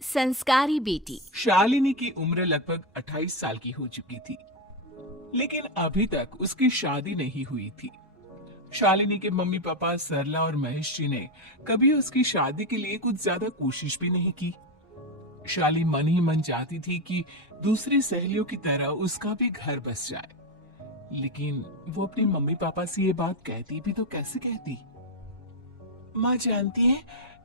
संस्कारी बेटी। शालिनी की उम्र लगभग 28 साल की हो चुकी थी, लेकिन अभी तक उसकी शादी नहीं हुई थी। शालिनी के मम्मी पापा सरला और महेश जी ने कभी उसकी शादी के लिए कुछ ज्यादा कोशिश भी नहीं की। शाली मन ही मन चाहती थी कि दूसरी सहेलियों की तरह उसका भी घर बस जाए, लेकिन वो अपने मम्मी पापा से ये बात कहती भी तो कैसे कहती। माँ जानती है,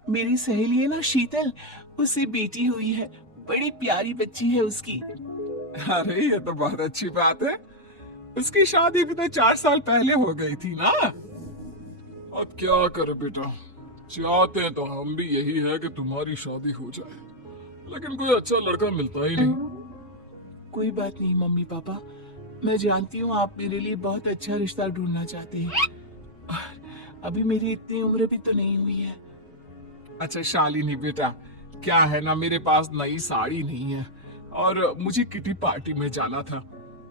मेरी सहेली है ना शीतल, उसे बेटी हुई है, बड़ी प्यारी बच्ची है उसकी। अरे ये तो बहुत अच्छी बात है। उसकी शादी भी तो 4 साल पहले हो गई थी ना। अब क्या करे बेटा, चाहते हैं तो हम भी यही है कि तुम्हारी शादी हो जाए, लेकिन कोई अच्छा लड़का मिलता ही नहीं। कोई बात नहीं मम्मी पापा, मैं जानती हूँ आप मेरे लिए बहुत अच्छा रिश्ता ढूंढना चाहते हैं। अभी मेरी इतनी उम्र भी तो नहीं हुई है। अच्छा शालिनी बेटा, क्या है ना, मेरे पास नई साड़ी नहीं है और मुझे किटी पार्टी में जाना था,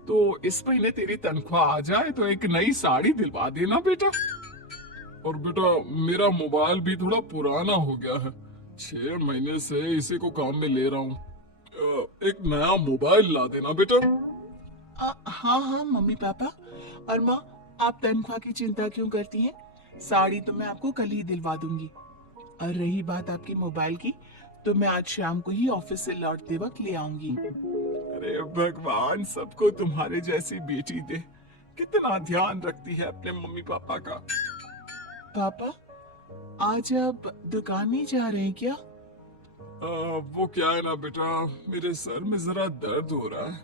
तो इस महीने तेरी तनख्वाह आ जाए तो एक नई साड़ी दिलवा देना बेटा। और बेटा मेरा मोबाइल भी थोड़ा पुराना हो गया है, 6 महीने से इसी को काम में ले रहा हूँ, एक नया मोबाइल ला देना बेटा। हाँ हाँ मम्मी पापा। और माँ, आप तनख्वाह की चिंता क्यों करती हैं? साड़ी तो मैं आपको कल ही दिलवा दूंगी। और रही बात आपके मोबाइल की, तो मैं आज शाम को ही ऑफिस से लौटते वक्त ले आऊंगी। अरे भगवान सबको तुम्हारे जैसी बेटी दे, कितना ध्यान रखती है अपने मम्मी पापा का। पापा, आज आप दुकान नहीं जा रहे हैं क्या? वो क्या है ना बेटा, मेरे सर में जरा दर्द हो रहा है,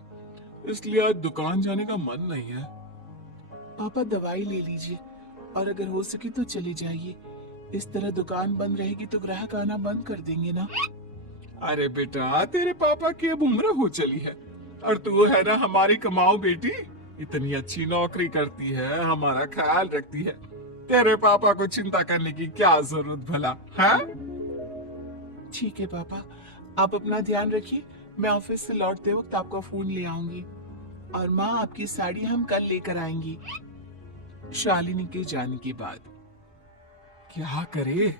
इसलिए आज दुकान जाने का मन नहीं है। पापा दवाई ले लीजिए और अगर हो सके तो चले जाइए। इस तरह दुकान बंद रहेगी तो ग्राहक आना बंद कर देंगे ना। अरे बेटा, तेरे पापा की अब उम्र हो चली है और तू है ना हमारी कमाऊ बेटी, इतनी अच्छी नौकरी करती है, हमारा ख्याल रखती है, तेरे पापा को चिंता करने की क्या जरूरत भला है? ठीक है पापा, आप अपना ध्यान रखिए, मैं ऑफिस से लौटते वक्त आपका फोन ले आऊंगी। और माँ, आपकी साड़ी हम कल लेकर आएंगी। शालिनी के जाने के बाद क्या करे?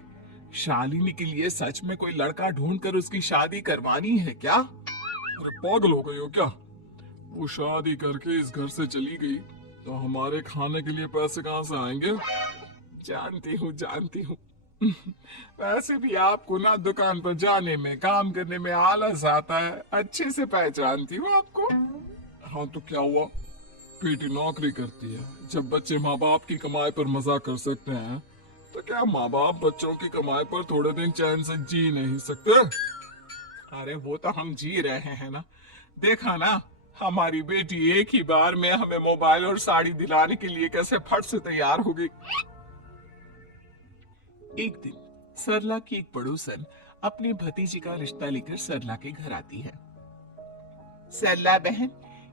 शालिनी के लिए सच में कोई लड़का ढूंढकर उसकी शादी करवानी है क्या? अरे पागल हो गई हो क्या? वो शादी करके इस घर से चली गई तो हमारे खाने के लिए पैसे कहाँ से आएंगे? जानती हूँ वैसे भी आपको ना दुकान पर जाने में, काम करने में आलस आता है, अच्छे से पहचानती हूँ आपको। हाँ तो क्या हुआ, बेटी नौकरी करती है, जब बच्चे माँ बाप की कमाई पर मजा कर सकते हैं तो क्या माँ बाप बच्चों की कमाई पर थोड़े दिन चैन से जी नहीं सकते? अरे वो तो हम जी रहे हैं ना, देखा ना, हमारी बेटी एक ही बार में हमें मोबाइल और साड़ी दिलाने के लिए कैसे फट से तैयार हो गई। एक दिन सरला की एक पड़ोसन अपनी भतीजी का रिश्ता लेकर सरला के घर आती है। सरला बहन,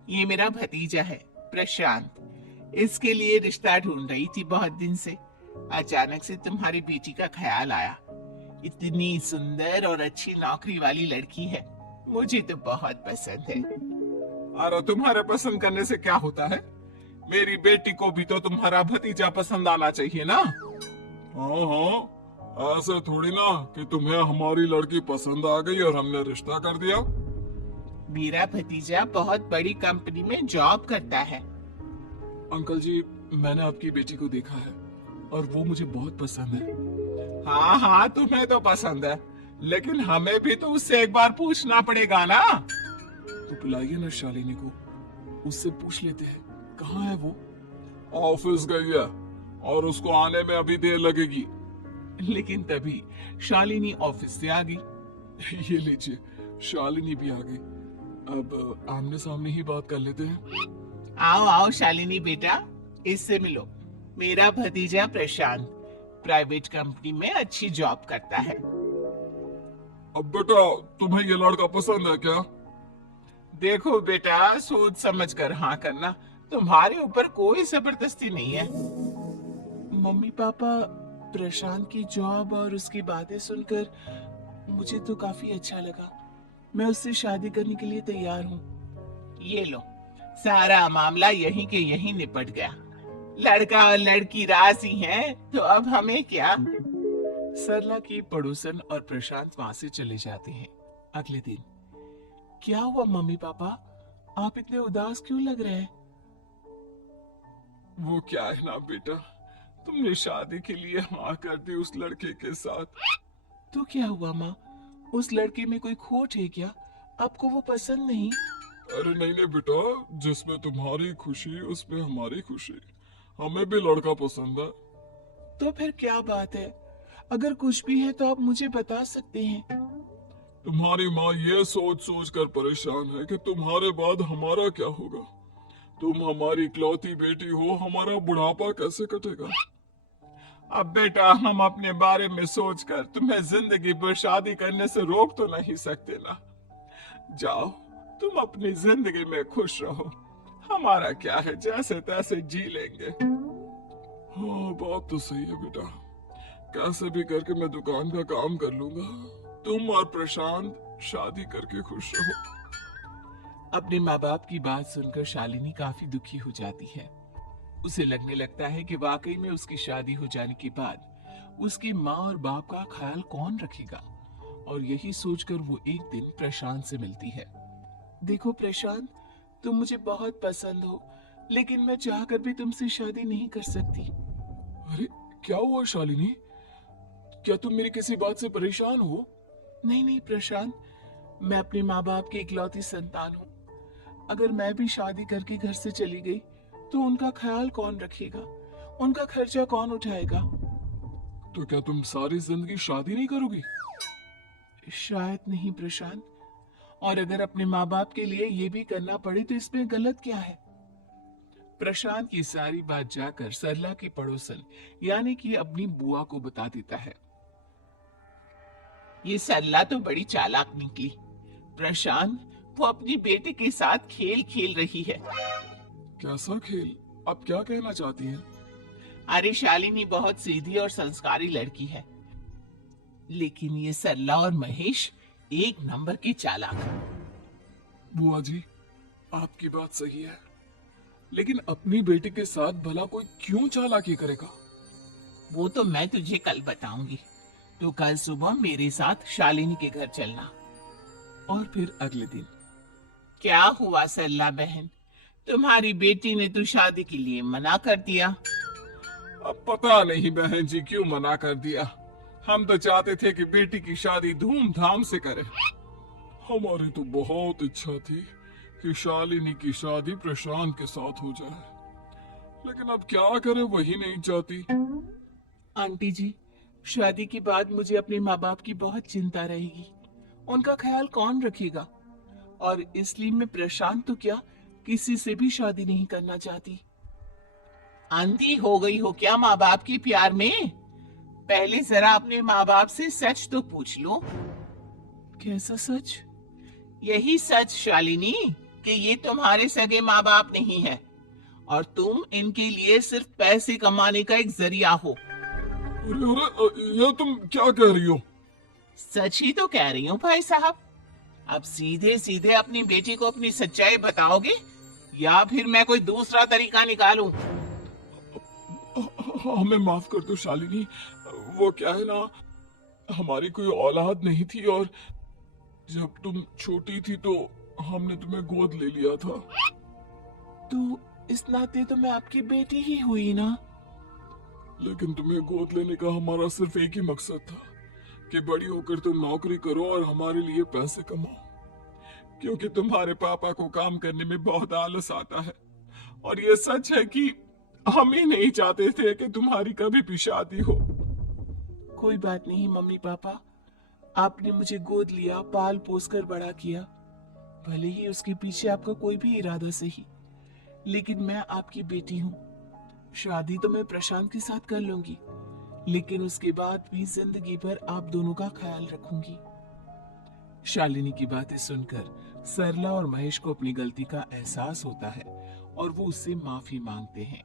ये मेरा भतीजा है प्रशांत, इसके लिए रिश्ता ढूंढ रही थी बहुत दिन से। अचानक से तुम्हारी बेटी का ख्याल आया, इतनी सुंदर और अच्छी नौकरी वाली लड़की है, मुझे तो बहुत पसंद है। अरे तुम्हारे पसंद करने से क्या होता है, मेरी बेटी को भी तो तुम्हारा भतीजा पसंद आना चाहिए ना। हाँ हाँ, ऐसे थोड़ी ना कि तुम्हें हमारी लड़की पसंद आ गई और हमने रिश्ता कर दिया। मेरा भतीजा बहुत बड़ी कंपनी में जॉब करता है। अंकल जी, मैंने आपकी बेटी को देखा है और वो मुझे बहुत पसंद है। हाँ हाँ, तुम्हें तो पसंद है, लेकिन हमें भी तो उससे एक बार पूछना पड़ेगा ना। तो बुलाइए ना शालिनी को, उससे पूछ लेते हैं कहाँ है वो। ऑफिस गई है और उसको आने में अभी देर लगेगी। लेकिन तभी शालिनी ऑफिस से आ गई। ये लीजिए, शालिनी भी आ गई, अब आमने सामने ही बात कर लेते हैं। आओ आओ शालिनी बेटा, इससे मिलो, मेरा भतीजा प्रशांत प्राइवेट कंपनी में अच्छी जॉब करता है। अब बेटा, तुम्हें ये लड़का पसंद है क्या? देखो बेटा, सोच समझ कर हाँ करना, तुम्हारे ऊपर कोई जबरदस्ती नहीं है। मम्मी पापा, प्रशांत की जॉब और उसकी बातें सुनकर मुझे तो काफी अच्छा लगा, मैं उससे शादी करने के लिए तैयार हूँ। ये लो, सारा मामला यहीं के यहीं निपट गया, लड़का और लड़की राजी हैं, तो अब हमें क्या। सरला की पड़ोसन और प्रशांत वहां से चले जाते हैं। अगले दिन। क्या हुआ मम्मी पापा, आप इतने उदास क्यों लग रहे हैं? वो क्या है ना बेटा, तुमने शादी के लिए हाँ कर दी उस लड़के के साथ। तो क्या हुआ माँ, उस लड़के में कोई खोट है क्या? आपको वो पसंद नहीं? अरे नहीं नहीं बेटा, जिसमें तुम्हारी खुशी उसमें हमारी खुशी। हमें भी लड़का पसंद है। तो फिर क्या बात है? अगर कुछ भी है तो आप मुझे बता सकते हैं। तुम्हारी माँ ये सोच सोच कर परेशान है कि तुम्हारे बाद हमारा क्या होगा। तुम हमारी इकलौती बेटी हो, हमारा बुढ़ापा कैसे कटेगा। अब बेटा, हम अपने बारे में सोचकर तुम्हें जिंदगी भर शादी करने से रोक तो नहीं सकते ना। जाओ, तुम अपनी जिंदगी में खुश रहो। हमारा क्या है, जैसे तैसे जी लेंगे। हाँ बात तो सही है बेटा, कैसे भी करके मैं दुकान का काम कर लूंगा। तुम और प्रशांत शादी करके खुश रहो। अपने माँ बाप की बात सुनकर शालिनी काफी दुखी हो जाती है। उसे लगने लगता है कि वाकई में उसकी शादी हो जाने के बाद उसकी माँ और बाप का ख्याल कौन रखेगा। और यही सोचकर वो एक दिन प्रशांत से मिलती है। देखो प्रशांत, तुम मुझे बहुत पसंद हो, लेकिन मैं चाहकर भी तुमसे शादी नहीं कर सकती। अरे क्या हुआ शालिनी, क्या तुम मेरी किसी बात से परेशान हो? नहीं नहीं प्रशांत, मैं अपने माँ बाप की इकलौती संतान हूँ। अगर मैं भी शादी करके घर से चली गई तो उनका ख्याल कौन रखेगा, उनका खर्चा कौन उठाएगा? तो क्या तुम सारी जिंदगी शादी नहीं करोगी? शायद नहीं प्रशांत, और अगर अपने माँ बाप के लिए ये भी करना पड़े तो इसमें गलत क्या है? प्रशांत की सारी बात जाकर सरला की पड़ोसन यानी कि अपनी बुआ को बता देता है। ये सरला तो बड़ी चालाक निकली। प्रशांत, वो अपनी बेटी के साथ खेल खेल रही है। कैसा खेल? आप क्या कहना चाहती हैं? अरे शालिनी बहुत सीधी और संस्कारी लड़की है, लेकिन ये सरला और महेश एक नंबर के चालाक। बुआ जी, आपकी बात सही है, लेकिन अपनी बेटी के साथ भला कोई क्यों चालाकी करेगा? वो तो मैं तुझे कल बताऊंगी। तो कल सुबह मेरे साथ शालिनी के घर चलना। और फिर अगले दिन। क्या हुआ सरला बहन, तुम्हारी बेटी ने तो शादी के लिए मना कर दिया। अब पता नहीं बहन जी क्यों मना कर दिया। हम तो चाहते थे कि बेटी की शादी धूमधाम से करें। हमारी तो बहुत इच्छा थी कि शालिनी की शादी प्रशांत के साथ हो जाए, लेकिन अब क्या करे, वही नहीं चाहती। आंटी जी, शादी के बाद मुझे अपने माँ बाप की बहुत चिंता रहेगी। उनका ख्याल कौन रखेगा? और इसलिए मैं प्रशांत तो क्या, किसी से भी शादी नहीं करना चाहती। आंधी हो गई हो क्या माँ बाप के प्यार में? पहले जरा अपने माँ बाप से सच तो पूछ लो। कैसा सच? यही सच शालिनी, कि ये तुम्हारे सगे माँ बाप नहीं है और तुम इनके लिए सिर्फ पैसे कमाने का एक जरिया हो। अरे अरे, ये तुम क्या कह रही हो? सच ही तो कह रही हूँ भाई साहब। अब सीधे सीधे अपनी बेटी को अपनी सच्चाई बताओगे या फिर मैं कोई दूसरा तरीका निकालूं? हमें माफ कर दो शालिनी, वो क्या है ना, हमारी कोई औलाद नहीं थी और जब तुम छोटी थी तो हमने तुम्हें गोद ले लिया था। तो इस नाते तो मैं आपकी बेटी ही हुई ना। लेकिन तुम्हें गोद लेने का हमारा सिर्फ एक ही मकसद था कि बड़ी होकर तुम नौकरी करो और हमारे लिए पैसे कमाओ, क्योंकि तुम्हारे पापा को काम करने में बहुत आलस आता है। और ये सच है कि हम ही नहीं चाहते थे कि तुम्हारी कभी भी शादी हो। कोई बात नहीं मम्मी पापा, आपने मुझे गोद लिया, पाल पोस कर बड़ा किया। भले ही उसके पीछे आपका कोई भी इरादा सही, लेकिन मैं आपकी बेटी हूँ। शादी तो मैं प्रशांत के साथ कर लूंगी, लेकिन उसके बाद भी जिंदगी भर आप दोनों का ख्याल रखूंगी। शालिनी की बातें सुनकर सरला और महेश को अपनी गलती का एहसास होता है और वो उससे माफी मांगते हैं।